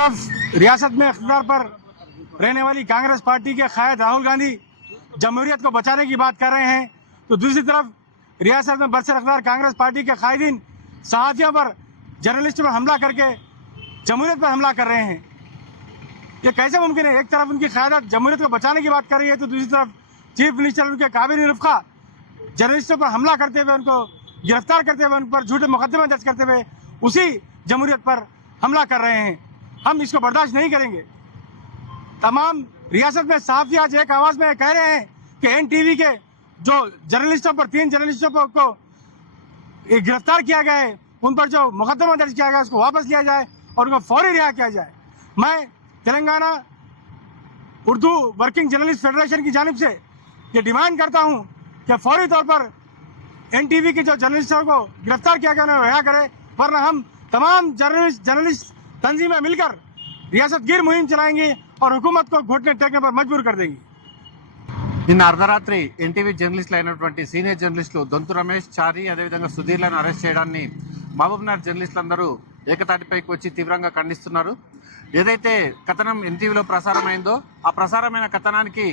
तरफ रियासत में इख्तियार पर रहने वाली कांग्रेस पार्टी के कायद राहुल गांधी जमहूरियत को बचाने की बात कर रहे हैं, तो दूसरी तरफ रियासत में बरसर इख्तियार कांग्रेस पार्टी के कायदीन सहाफ़ियों पर, जर्नलिस्टों पर हमला करके जमहूरियत पर हमला कर रहे हैं। ये कैसे मुमकिन है? एक तरफ उनकी क़यादत जमहूरियत को बचाने की बात कर रही है, तो दूसरी तरफ चीफ मिनिस्टर उनके काबिल रफ़्क़ा जर्नलिस्टों पर हमला करते हुए, उनको गिरफ्तार करते हुए, उन पर झूठे मुकदमे दर्ज करते हुए उसी जमहूरियत पर हमला कर रहे हैं। हम इसको बर्दाश्त नहीं करेंगे। तमाम रियासत में सहाफ़ी आज एक आवाज़ में कह रहे हैं कि NTV के जो जर्नलिस्टों पर 3 जर्नलिस्टों को गिरफ्तार किया गया है, उन पर जो मुकदमा दर्ज किया गया उसको वापस लिया जाए और उनको फौरी रिहा किया जाए। मैं Telangana Urdu working journalist federation की जानिब से ये डिमांड करता हूँ कि फौरी तौर पर NTV के जो जर्नलिस्टों को गिरफ्तार किया गया उन्हें रिहा करे, वरना हम तमाम जर्नलिस्ट तंजीमें मिलकर रियासत गिर मुहिम चलाएंगे और हुकूमत को घुटने टेकने पर मजबूर कर देंगी। నిన్న అర్ధరాత్రి ఎన్టీవీ జర్నలిస్టులు అయినటువంటి సీనియర్ జర్నలిస్టులు దొంతు రమేష్, చారి, అదేవిధంగా సుధీర్లను అరెస్ట్ చేయడాన్ని మహబూబ్నగర్ జర్నలిస్టులందరూ ఏకతాటిపైకి వచ్చి తీవ్రంగా ఖండిస్తున్నారు. ఏదైతే కథనం ఎన్టీవీలో ప్రసారమైందో ఆ ప్రసారమైన కథనానికి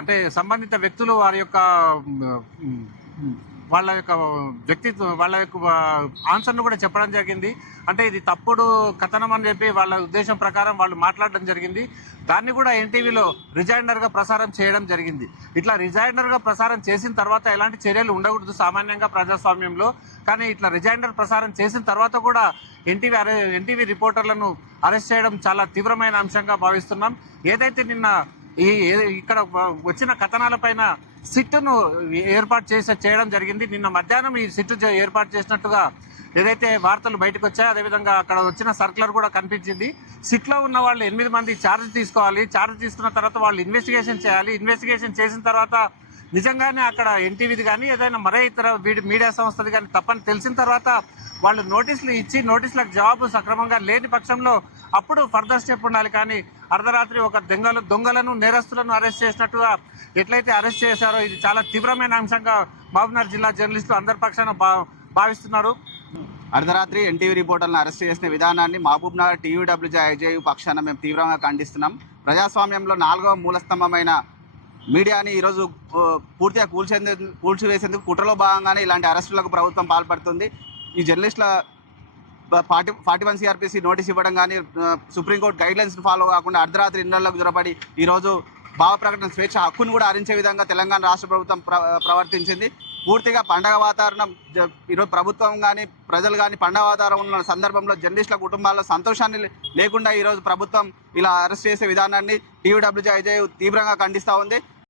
అంటే సంబంధిత వ్యక్తులు వాళ్ళ యొక్క వ్యక్తిత్వం, వాళ్ళ యొక్క ఆన్సర్ను కూడా చెప్పడం జరిగింది. అంటే ఇది తప్పుడు కథనం అని చెప్పి వాళ్ళ ఉద్దేశం ప్రకారం వాళ్ళు మాట్లాడడం జరిగింది. దాన్ని కూడా ఎన్టీవీలో రిజైండర్గా ప్రసారం చేయడం జరిగింది. ఇట్లా రిజైండర్గా ప్రసారం చేసిన తర్వాత ఎలాంటి చర్యలు ఉండకూడదు సామాన్యంగా ప్రజాస్వామ్యంలో. కానీ ఇట్లా రిజైండర్ ప్రసారం చేసిన తర్వాత కూడా ఎన్టీవీ రిపోర్టర్లను అరెస్ట్ చేయడం చాలా తీవ్రమైన అంశంగా భావిస్తున్నాం. ఏదైతే నిన్న ఇక్కడ వచ్చిన కథనాలపైన సిట్టును ఏర్పాటు చేయడం జరిగింది. నిన్న మధ్యాహ్నం ఈ సిట్టు ఏర్పాటు చేసినట్టుగా ఏదైతే వార్తలు బయటకు వచ్చాయో, అదేవిధంగా అక్కడ వచ్చిన సర్కులర్ కూడా కనిపించింది. సిట్లో ఉన్న వాళ్ళు 8 మంది ఛార్జ్ తీసుకోవాలి. ఛార్జ్ తీసుకున్న తర్వాత వాళ్ళు ఇన్వెస్టిగేషన్ చేయాలి. ఇన్వెస్టిగేషన్ చేసిన తర్వాత నిజంగానే అక్కడ ఎన్టీవీది కానీ ఏదైనా మరే ఇతర మీడియా సంస్థది కానీ తప్పని తెలిసిన తర్వాత వాళ్ళు నోటీసులు ఇచ్చి నోటీసులకు జవాబు సక్రమంగా లేని పక్షంలో అప్పుడు ఫర్దర్ స్టెప్ ఉండాలి. కానీ అర్ధరాత్రి ఒక దొంగలను నేరస్తులను అరెస్ట్ చేసినట్టుగా ఎట్లయితే అరెస్ట్ చేశారో ఇది చాలా తీవ్రమైన అంశంగా మహబూబ్నగర్ జిల్లా జర్నలిస్టులు అందరి పక్షాన భావిస్తున్నారు. అర్ధరాత్రి ఎన్టీవీ రిపోర్టర్లను అరెస్ట్ చేసిన విధానాన్ని మహబూబ్నగర్ TUWJIJU పక్షాన మేము తీవ్రంగా ఖండిస్తున్నాం. ప్రజాస్వామ్యంలో 4వ మూలస్తంభమైన మీడియాని ఈరోజు పూర్తిగా కూల్చివేసేందుకు కుట్రలో భాగంగానే ఇలాంటి అరెస్టులకు ప్రభుత్వం పాల్పడుతుంది. ఈ జర్నలిస్టుల 41 CRPC నోటీస్ ఇవ్వడం కానీ, సుప్రీంకోర్టు గైడ్లైన్స్ ఫాలో కాకుండా అర్ధరాత్రి ఇళ్లకు జొరబడి ఈరోజు భావ ప్రకటన స్వేచ్ఛ హక్కును కూడా హరించే విధంగా తెలంగాణ రాష్ట్ర ప్రభుత్వం ప్రవర్తించింది. పూర్తిగా పండగ వాతావరణం, ఈరోజు ప్రభుత్వం కానీ ప్రజలు కానీ పండగ వాతావరణం ఉన్న సందర్భంలో జర్నలిస్టుల కుటుంబాల్లో సంతోషాన్ని లేకుండా ఈరోజు ప్రభుత్వం ఇలా అరెస్ట్ చేసే విధానాన్ని TUWJIJU తీవ్రంగా ఖండిస్తూ ఉంది.